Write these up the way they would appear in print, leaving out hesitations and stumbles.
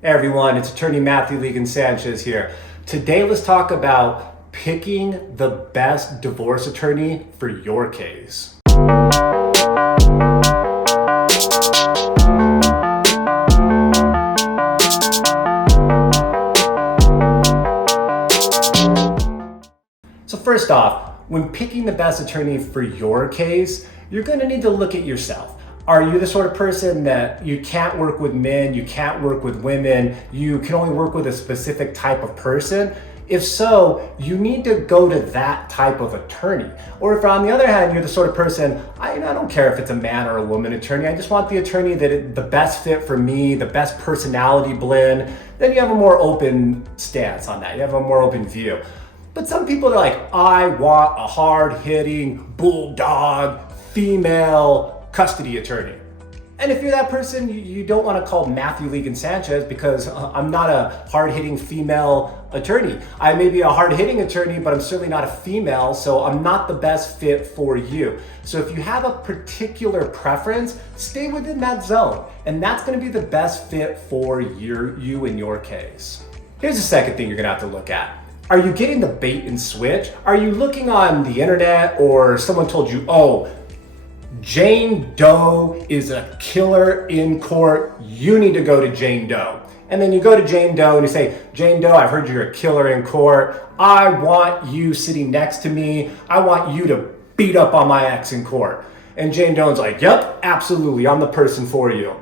Hey everyone, it's attorney Matthew Legan Sanchez here. Today let's talk about picking the best divorce attorney for your case. So first off, when picking the best attorney for your case, you're going to need to look at yourself. Are you the sort of person that you can't work with men, you can't work with women, you can only work with a specific type of person? If so, you need to go to that type of attorney. Or if on the other hand, you're the sort of person, I don't care if it's a man or a woman attorney, I just want the attorney the best fit for me, the best personality blend, then you have a more open stance on that. You have a more open view. But some people are like, I want a hard-hitting, bulldog, female custody attorney. And if you're that person, you don't want to call Matthew Legan Sanchez because I'm not a hard-hitting female attorney. I may be a hard-hitting attorney, but I'm certainly not a female, so I'm not the best fit for you. So if you have a particular preference, stay within that zone, and that's going to be the best fit for you in your case. Here's the second thing you're going to have to look at. Are you getting the bait and switch? Are you looking on the internet or someone told you, oh, Jane Doe is a killer in court, you need to go to Jane Doe. And then you go to Jane Doe and you say, Jane Doe, I've heard you're a killer in court. I want you sitting next to me. I want you to beat up on my ex in court. And Jane Doe's like, yep, absolutely, I'm the person for you.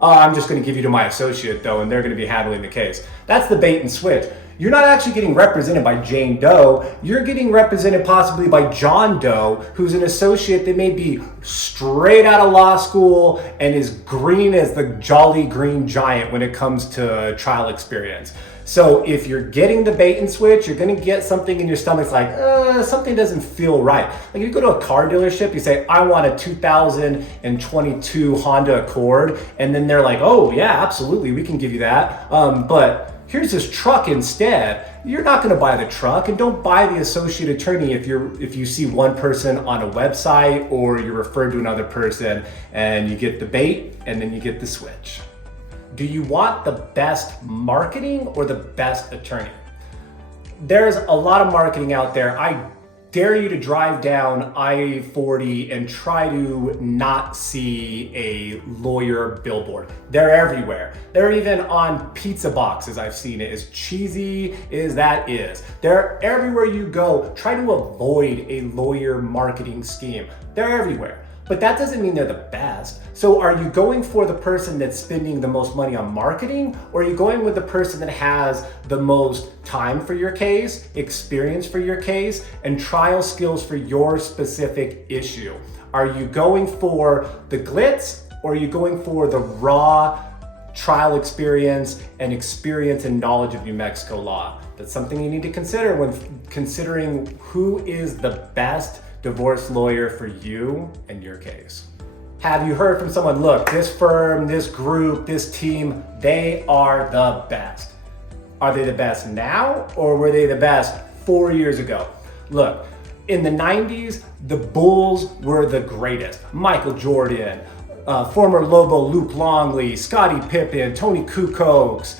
I'm just going to give you to my associate though, and they're going to be handling the case. That's the bait and switch. You're not actually getting represented by Jane Doe. You're getting represented possibly by John Doe, who's an associate that may be straight out of law school and is green as the jolly green giant when it comes to trial experience. So if you're getting the bait and switch, you're going to get something in your stomach like, something doesn't feel right. Like you go to a car dealership, you say, I want a 2022 Honda Accord. And then they're like, oh yeah, absolutely, we can give you that. But here's this truck instead. You're not going to buy the truck, and don't buy the associate attorney if you see one person on a website or you're referred to another person and you get the bait and then you get the switch. Do you want the best marketing or the best attorney? There's a lot of marketing out there. I dare you to drive down I-40 and try to not see a lawyer billboard. They're everywhere. They're even on pizza boxes. I've seen it. As cheesy as that is. They're everywhere you go. Try to avoid a lawyer marketing scheme. They're everywhere. But that doesn't mean they're the best. So are you going for the person that's spending the most money on marketing, or are you going with the person that has the most time for your case, experience for your case, and trial skills for your specific issue? Are you going for the glitz, or are you going for the raw trial experience and knowledge of New Mexico law? That's something you need to consider when considering who is the best divorce lawyer for you and your case. Have you heard from someone, look, this firm, this group, this team, they are the best? Are they the best now, or were they the best 4 years ago? Look, in the 90s, the Bulls were the greatest. Michael Jordan, former Lobo Luke Longley, Scottie Pippen, Tony Kukoc,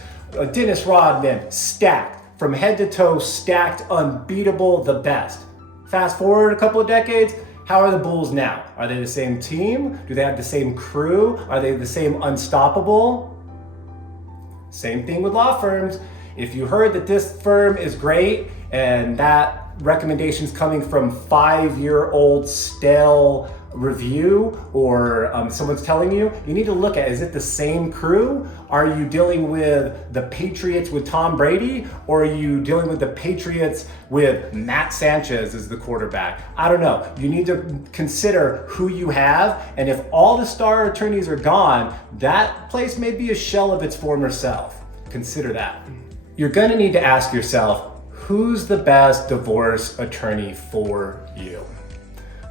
Dennis Rodman, stacked, from head to toe, stacked, unbeatable, the best. Fast forward a couple of decades, how are the Bulls now? Are they the same team? Do they have the same crew? Are they the same unstoppable? Same thing with law firms. If you heard that this firm is great and that recommendation's coming from 5-year-old stale review, or someone's telling you, you need to look at, is it the same crew? Are you dealing with the Patriots with Tom Brady, or are you dealing with the Patriots with Matt Sanchez as the quarterback? I don't know. You need to consider who you have, and if all the star attorneys are gone, that place may be a shell of its former self. Consider that. You're going to need to ask yourself, who's the best divorce attorney for you?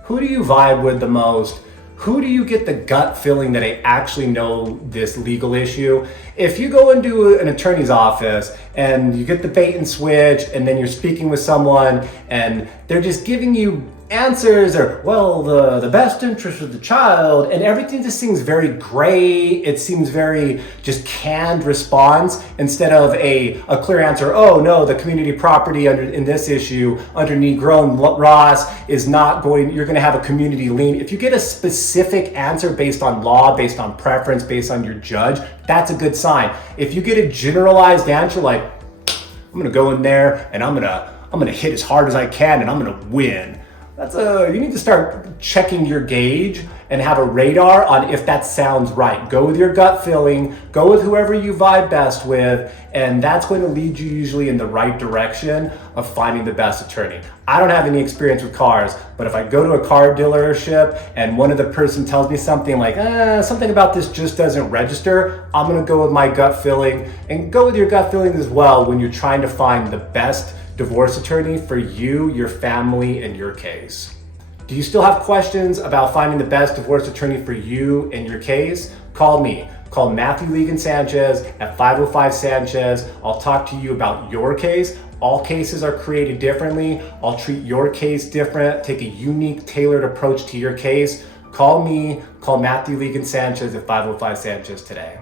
Who do you vibe with the most? Who do you get the gut feeling that I actually know this legal issue? If you go into an attorney's office and you get the bait and switch, and then you're speaking with someone and they're just giving you answers are, well, the best interest of the child, and everything just seems very gray. It seems very just canned response instead of a clear answer. Oh no, the community property in this issue under Negron Ross is not going, you're going to have a community lien. If you get a specific answer based on law, based on preference, based on your judge, that's a good sign. If you get a generalized answer like, I'm going to go in there and I'm going to hit as hard as I can and I'm going to win. You need to start checking your gauge and have a radar on if that sounds right. Go with your gut feeling, go with whoever you vibe best with, and that's going to lead you usually in the right direction of finding the best attorney. I don't have any experience with cars, but if I go to a car dealership and one of the person tells me something like, something about this just doesn't register, I'm gonna go with my gut feeling, and go with your gut feeling as well when you're trying to find the best divorce attorney for you, your family, and your case. Do you still have questions about finding the best divorce attorney for you and your case? Call me. Call Matthew Ligon Sanchez at 505 Sanchez. I'll talk to you about your case. All cases are created differently. I'll treat your case different, take a unique, tailored approach to your case. Call me, call Matthew Ligon Sanchez at 505 Sanchez today.